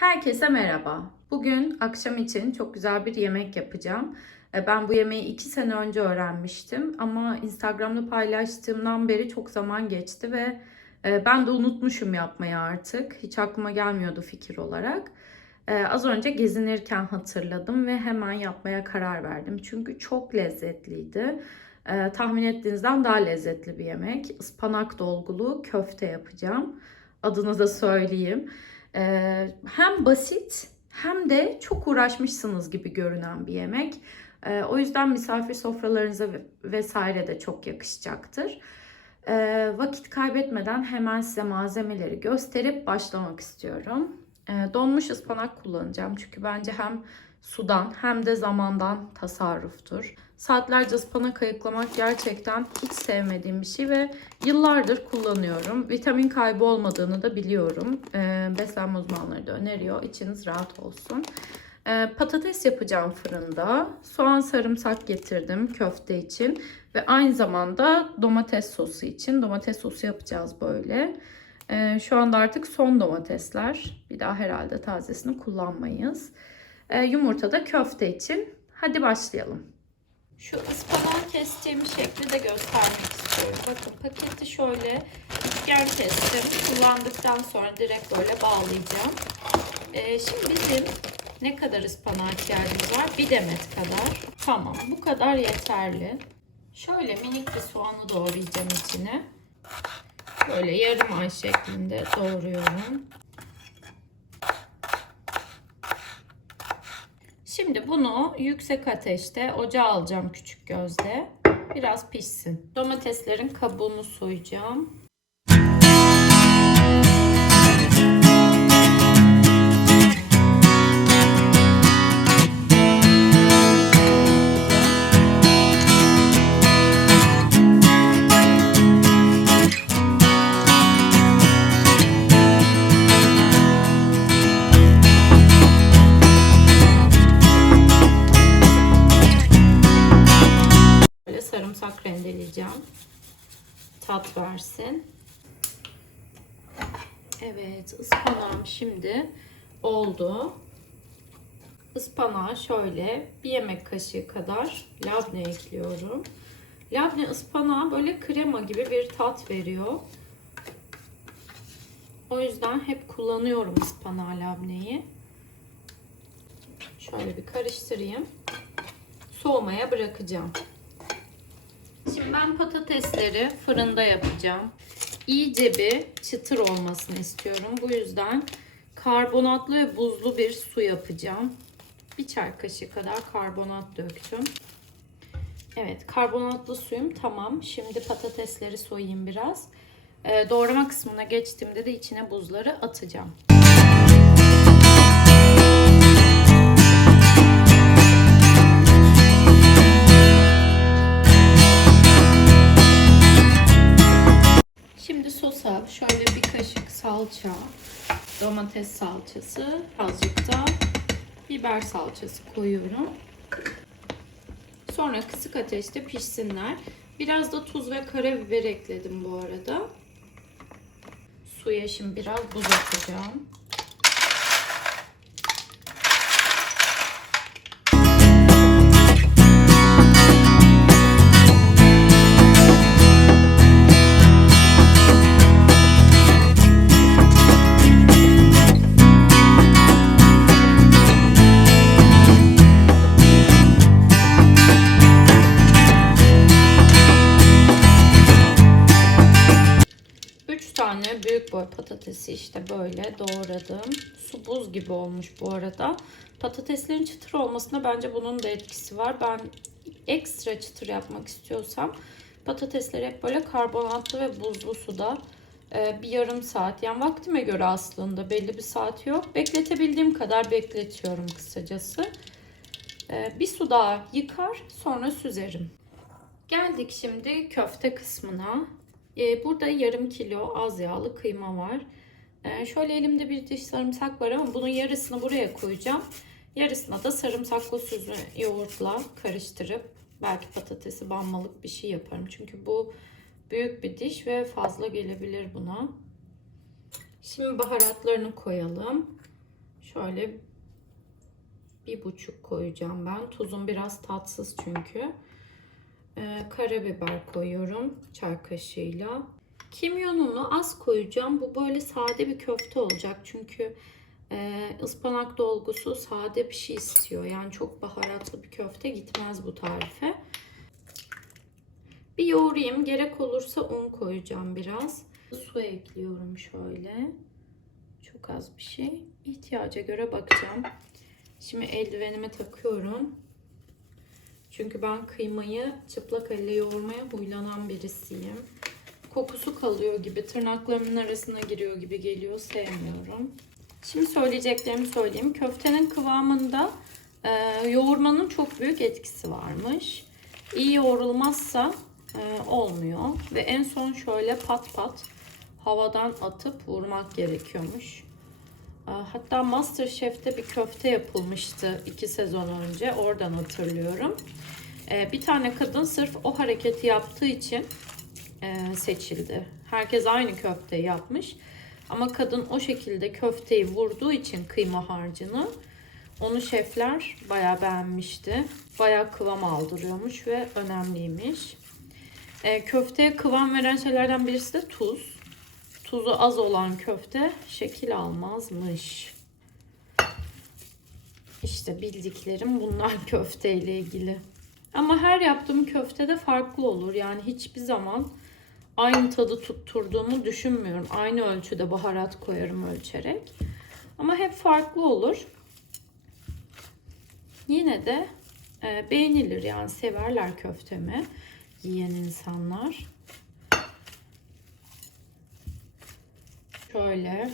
Herkese merhaba. Bugün akşam için çok güzel bir yemek yapacağım. E, Ben bu yemeği 2 sene önce öğrenmiştim ama Instagram'da paylaştığımdan beri çok zaman geçti ve e, ben de unutmuşum yapmayı artık. Hiç aklıma gelmiyordu fikir olarak. E, Az önce gezinirken hatırladım ve hemen yapmaya karar verdim. Çünkü çok lezzetliydi. Tahmin ettiğinizden daha lezzetli bir yemek. Ispanak dolgulu köfte yapacağım. Adını da söyleyeyim. Ee, hem basit hem de çok uğraşmışsınız gibi görünen bir yemek. Ee, o yüzden misafir sofralarınıza ve- vesaire de çok yakışacaktır. Ee, vakit kaybetmeden hemen size malzemeleri gösterip başlamak istiyorum. Donmuş ıspanak kullanacağım çünkü bence hem sudan hem de zamandan tasarruftur. Saatlerce ıspanak ayıklamak gerçekten hiç sevmediğim bir şey ve Yıllardır kullanıyorum. Vitamin kaybı olmadığını da biliyorum. Ee, beslenme uzmanları da öneriyor. İçiniz rahat olsun. Ee, patates yapacağım fırında. Soğan sarımsak getirdim köfte için. Ve aynı zamanda domates sosu için. Domates sosu yapacağız böyle. Ee, şu anda artık son domatesler. Bir daha herhalde tazesini kullanmayız. Ee, yumurta da köfte için. Hadi başlayalım. Şu ıspanağı kestiğim şekli de göstermek istiyorum. Bakın paketi şöyle üçgen kestim. Kullandıktan sonra direkt böyle bağlayacağım. Ee, şimdi bizim ne kadar ıspanağa ihtiyacımız var? Bir demet kadar. Tamam bu kadar yeterli. Şöyle minik bir soğanı doğrayacağım içine. Böyle yarım ay şeklinde doğruyorum. Şimdi bunu yüksek ateşte ocağa alacağım küçük gözde. Biraz pişsin. Domateslerin kabuğunu soyacağım. Tat versin. Evet, ıspanağım şimdi oldu. Ispanağa şöyle bir yemek kaşığı kadar labne ekliyorum. Labne ıspanağa böyle krema gibi bir tat veriyor. O yüzden hep kullanıyorum ıspanağı labneyi. Şöyle bir karıştırayım. Soğumaya bırakacağım. Şimdi ben patatesleri fırında yapacağım. İyice bir çıtır olmasını istiyorum. Bu yüzden karbonatlı ve buzlu bir su yapacağım. Bir çay kaşığı kadar karbonat döktüm. Evet karbonatlı suyum tamam. Şimdi patatesleri soyayım biraz. Ee, doğrama kısmına geçtiğimde de içine buzları atacağım. Salça, domates salçası, azıcık da biber salçası koyuyorum. Sonra kısık ateşte pişsinler. Biraz da tuz ve karabiber ekledim bu arada. Suya şimdi biraz buz atacağım. Patatesi işte böyle doğradım. Su buz gibi olmuş bu arada. Patateslerin çıtır olmasına bence bunun da etkisi var. Ben ekstra çıtır yapmak istiyorsam patatesleri hep böyle karbonatlı ve buzlu suda e, bir yarım saat yani vaktime göre aslında belli bir saat yok. Bekletebildiğim kadar bekletiyorum kısacası. E, Bir su daha yıkar sonra süzerim. Geldik şimdi köfte kısmına. Ee, burada yarım kilo az yağlı kıyma var. Ee, şöyle elimde bir diş sarımsak var ama bunun yarısını buraya koyacağım. Yarısına da sarımsaklı süzme yoğurtla karıştırıp belki patatesi banmalık bir şey yaparım. Çünkü bu büyük bir diş ve fazla gelebilir buna. Şimdi baharatlarını koyalım. Şöyle bir buçuk koyacağım ben. Tuzum biraz tatsız çünkü. Ee, karabiber koyuyorum çay kaşığıyla. Kimyonunu az koyacağım. Bu böyle sade bir köfte olacak. Çünkü e, ıspanak dolgusu sade bir şey istiyor. Yani çok baharatlı bir köfte gitmez bu tarife. Bir yoğurayım. Gerek olursa un koyacağım biraz. Su ekliyorum şöyle. Çok az bir şey. İhtiyaca göre bakacağım. Şimdi eldivenimi takıyorum. Çünkü ben kıymayı çıplak elle yoğurmaya huylanan birisiyim. Kokusu kalıyor gibi, tırnaklarımın arasına giriyor gibi geliyor. Sevmiyorum. Şimdi söyleyeceklerimi söyleyeyim. Köftenin kıvamında e, yoğurmanın çok büyük etkisi varmış. İyi yoğrulmazsa e, olmuyor. Ve en son şöyle pat pat havadan atıp vurmak gerekiyormuş. Hatta Masterchef'te bir köfte yapılmıştı iki sezon önce. Oradan hatırlıyorum. E, Bir tane kadın sırf o hareketi yaptığı için e, seçildi. Herkes aynı köfteyi yapmış. Ama kadın o şekilde köfteyi vurduğu için kıyma harcını onu şefler bayağı beğenmişti. Bayağı kıvam aldırıyormuş ve önemliymiş. E, köfteye kıvam veren şeylerden birisi de tuz. Tuzu az olan köfte şekil almazmış. İşte bildiklerim bunlar köfte ile ilgili. Ama her yaptığım köfte de farklı olur. Yani hiçbir zaman aynı tadı tutturduğumu düşünmüyorum. Aynı ölçüde baharat koyarım ölçerek. Ama hep farklı olur. Yine de e, beğenilir yani severler köftemi yiyen insanlar. Şöyle.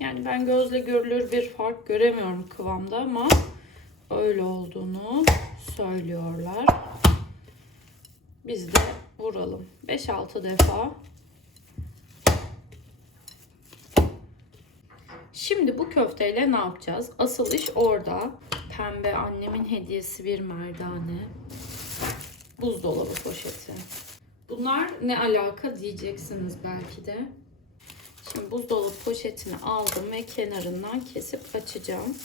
Yani ben gözle görülür bir fark göremiyorum kıvamda ama öyle olduğunu söylüyorlar. Biz de vuralım. 5-6 defa. Şimdi bu köfteyle ne yapacağız? Asıl iş orada. Pembe annemin hediyesi bir merdane. Buzdolabı poşeti. Bunlar ne alaka diyeceksiniz belki de. Şimdi buzdolabı poşetini aldım ve kenarından kesip açacağım.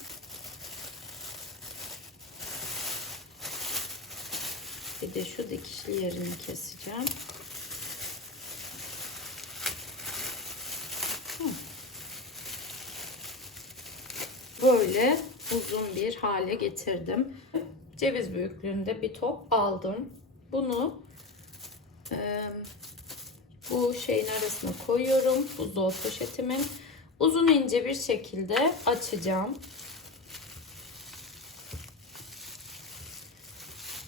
Bir de şu dikişli yerini keseceğim. Böyle uzun bir hale getirdim. Ceviz büyüklüğünde bir top aldım. Bunu e, bu şeyin arasına koyuyorum. Buzdolabı poşetimin. Uzun ince bir şekilde açacağım.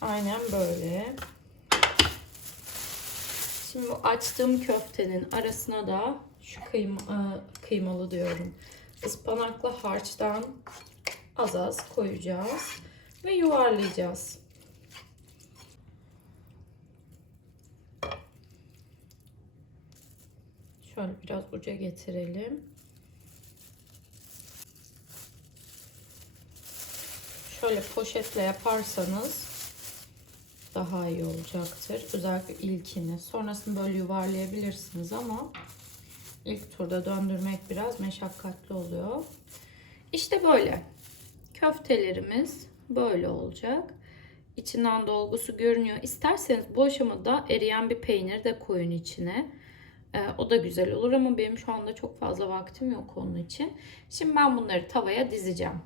Aynen böyle. Şimdi bu açtığım köftenin arasına da şu kıyma, e, kıymalı diyorum. Ispanaklı harçtan az az koyacağız ve yuvarlayacağız. Şöyle biraz uca getirelim. Şöyle poşetle yaparsanız daha iyi olacaktır. Özellikle ilkini. Sonrasında böyle yuvarlayabilirsiniz ama ilk turda döndürmek biraz meşakkatli oluyor. İşte böyle. Köftelerimiz böyle olacak. İçinden dolgusu görünüyor. İsterseniz bu aşamada eriyen bir peynir de koyun içine. Ee, o da güzel olur ama benim şu anda çok fazla vaktim yok onun için. Şimdi ben bunları tavaya dizeceğim.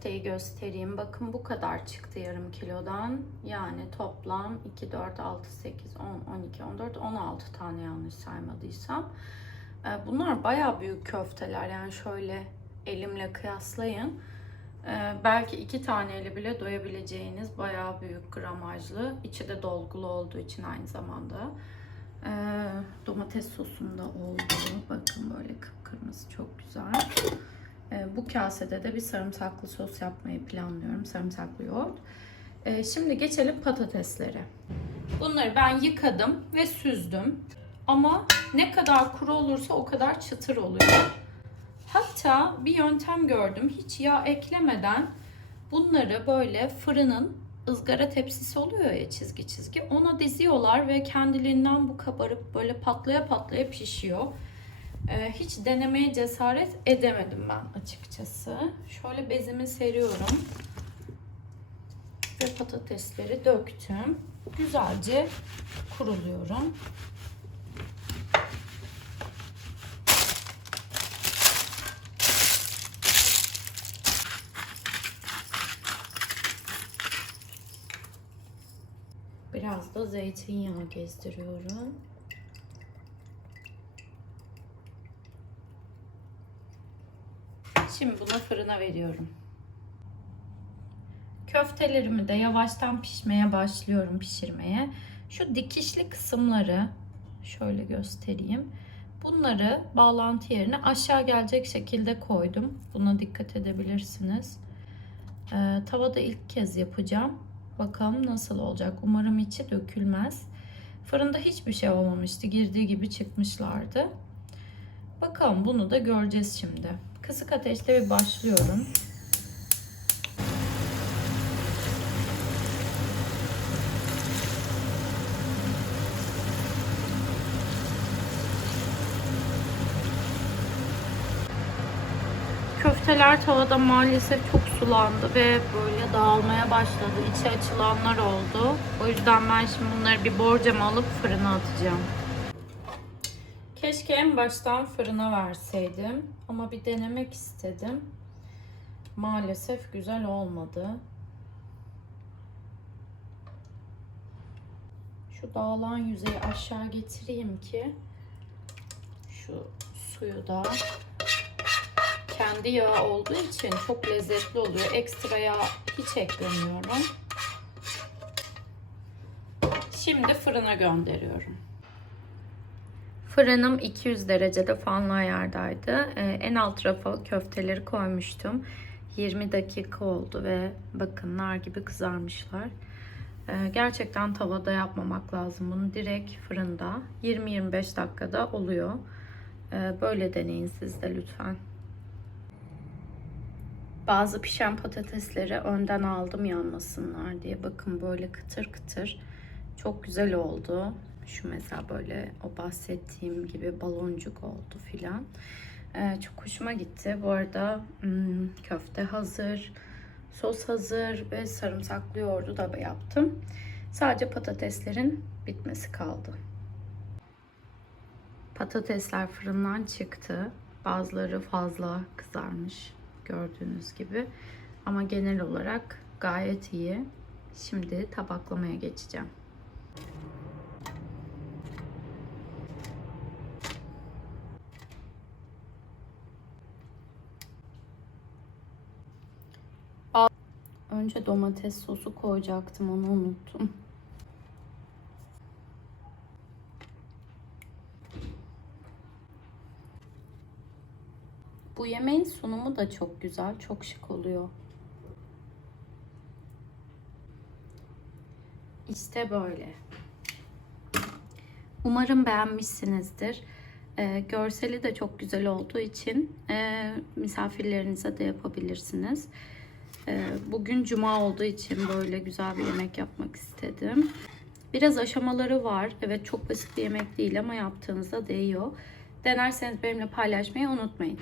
Köfteyi göstereyim. Bakın bu kadar çıktı yarım kilodan. Yani toplam 2, 4, 6, 8, 10, 12, 14, 16 tane yanlış saymadıysam. Ee, Bunlar baya büyük köfteler. Yani şöyle elimle kıyaslayın. Ee, Belki iki taneyle bile doyabileceğiniz baya büyük gramajlı. İçi de dolgulu olduğu için aynı zamanda. Ee, domates sosunda oldu. Bakın böyle kıpkırmızı çok güzel. Ee, bu kasede de bir sarımsaklı sos yapmayı planlıyorum. Sarımsaklı yoğurt. Ee, şimdi geçelim patateslere. Bunları ben yıkadım ve süzdüm. Ama ne kadar kuru olursa o kadar çıtır oluyor. Hatta bir yöntem gördüm. Hiç yağ eklemeden bunları böyle fırının ızgara tepsisi oluyor ya çizgi çizgi. Ona diziyorlar ve kendiliğinden bu kabarıp böyle patlaya patlaya pişiyor. Ee, hiç denemeye cesaret edemedim ben açıkçası. Şöyle bezimi seriyorum. Ve patatesleri döktüm. Güzelce kuruluyorum. Biraz da zeytinyağı gezdiriyorum. Şimdi bunu fırına veriyorum. Köftelerimi de yavaştan pişmeye başlıyorum pişirmeye. Şu dikişli kısımları şöyle göstereyim. Bunları bağlantı yerine aşağı gelecek şekilde koydum. Buna dikkat edebilirsiniz. Ee, tavada ilk kez yapacağım. Bakalım nasıl olacak. Umarım içi dökülmez. Fırında hiçbir şey olmamıştı. Girdiği gibi çıkmışlardı. Bakalım bunu da göreceğiz şimdi. Kısık ateşte bir başlıyorum. Köfteler tavada maalesef çok sulandı ve böyle dağılmaya başladı. İçi açılanlar oldu. O yüzden ben şimdi bunları bir borcama alıp fırına atacağım. Keşke en baştan fırına verseydim. Ama bir denemek istedim. Maalesef güzel olmadı. Şu dağılan yüzeyi aşağı getireyim ki şu suyu da kendi yağı olduğu için çok lezzetli oluyor. Ekstra yağ hiç eklemiyorum. Şimdi fırına gönderiyorum. Fırınım 200 derecede fanlı ayardaydı. Ee, en alt rafa köfteleri koymuştum. 20 dakika oldu ve bakın nar gibi kızarmışlar. Ee, gerçekten tavada yapmamak lazım. Bunu direkt fırında 20-25 dakikada oluyor. Ee, böyle deneyin siz de lütfen. Bazı pişen patatesleri önden aldım yanmasınlar diye. Bakın böyle kıtır kıtır. Çok güzel oldu. Şu mesela böyle o bahsettiğim gibi baloncuk oldu filan. Ee, çok hoşuma gitti. Bu arada hmm, köfte hazır. Sos hazır ve sarımsaklı yoğurdu da yaptım. Sadece patateslerin bitmesi kaldı. Patatesler fırından çıktı. Bazıları fazla kızarmış gördüğünüz gibi. Ama genel olarak gayet iyi. Şimdi tabaklamaya geçeceğim. Önce domates sosu koyacaktım onu unuttum. Bu yemeğin sunumu da çok güzel, çok şık oluyor. İşte böyle. Umarım beğenmişsinizdir. Ee, görseli de çok güzel olduğu için e, misafirlerinize de yapabilirsiniz. Ee, bugün cuma olduğu için böyle güzel bir yemek yapmak istedim. Biraz aşamaları var. Evet çok basit bir yemek değil ama yaptığınızda değiyor. Denerseniz benimle paylaşmayı unutmayın.